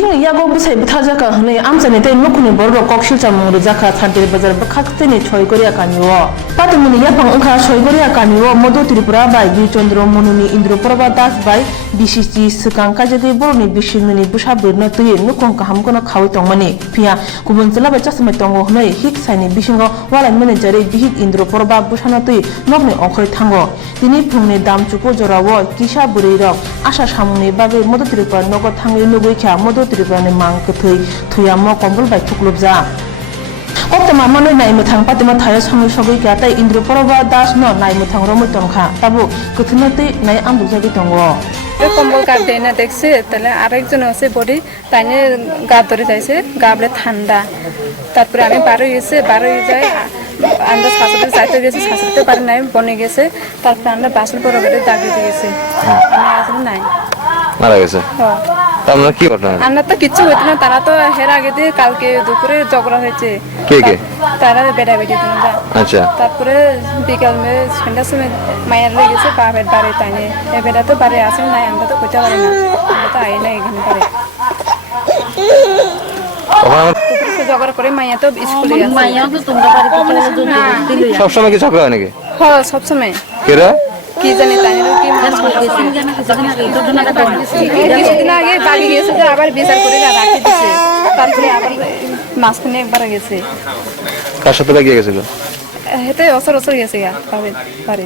यागो बसाई बथा जाका हने आमसाने ते नखुनि बररो कक्सिल चामुंग जाका सान्तिर बाजार बखाखतेनि छयगरिया कानियो पातमुनि यापang ओंखा छयगरिया कानियो मधु त्रिपुरा बाय बि चंद्र मनुनि इंद्रप्रभा दास बाय बिसिसि सुकां काजदि बरनि बिसिंनि बुसा बिरनो तुय नुखं काहामकोनो खावै तंमानि फिया गुबुन जिल्ला बाय चासमै तंगो हनै हिक साइनि बिसिंगो वालाय मेनेजारि बिहित इंद्रप्रभा बुसानो तुय नखनि अंखै थांगो दिनि फुंनि दामचुको जरावो किसा बुरैरक आशा सामुनि बागै मधु त्रिपुरा नगर थांगै नुगैख्या मधु त्रिपुरानि mang ketui thuyamo kombol bai thuklubja Oktama manoi nai muthang patima thaya songi sogoi kya tai Indraprabha Das no nai muthang ro mutomkha tabu kuthunati nai amdujagi tongo কম্বল গাব দেয় না দেখছে তাহলে আরেকজন আছে বডি তাইনে গাব ধরে যাইছে গাবলে ঠান্ডা তারপরে আমি বারো যাই আমরা শাশুড়ি যাইতে গেছি শাশুড়িতে পারে নাই বনে গেছে তারপরে আমরা বাসন পরে দাগিয়ে গেছে আমি আসলে নাই মারা গেছে আমরা কি ঘটনা আমরা তো কিচ্ছু হইতো না তারা তো হের আগে দিয়ে কালকে দুপুরে ঝগড়া হয়েছে কে তারা বেড়া বেড়ি দিন আচ্ছা তারপরে বিকাল সন্ধ্যার সময় মায়ের হয়ে গেছে বাপের বাড়ি তাইনে বেড়া তো বাড়ি আসে নাই আমরা তো কোথাও পারি না আমরা তো আই না এখানে পারে ঝগড়া করে মাইয়া তো স্কুলে সবসময় কি ঝগড়া হয় নাকি হ্যাঁ সবসময় কেরা কি জানি তাই কি কিছুদিন আগে বাড়ি গিয়েছে আবার বিচার করে রাখি দিছে তারপরে আবার মাঝখানে একবার গেছে কার সাথে লাগিয়ে গেছিল হেতে অসর গেছে পারে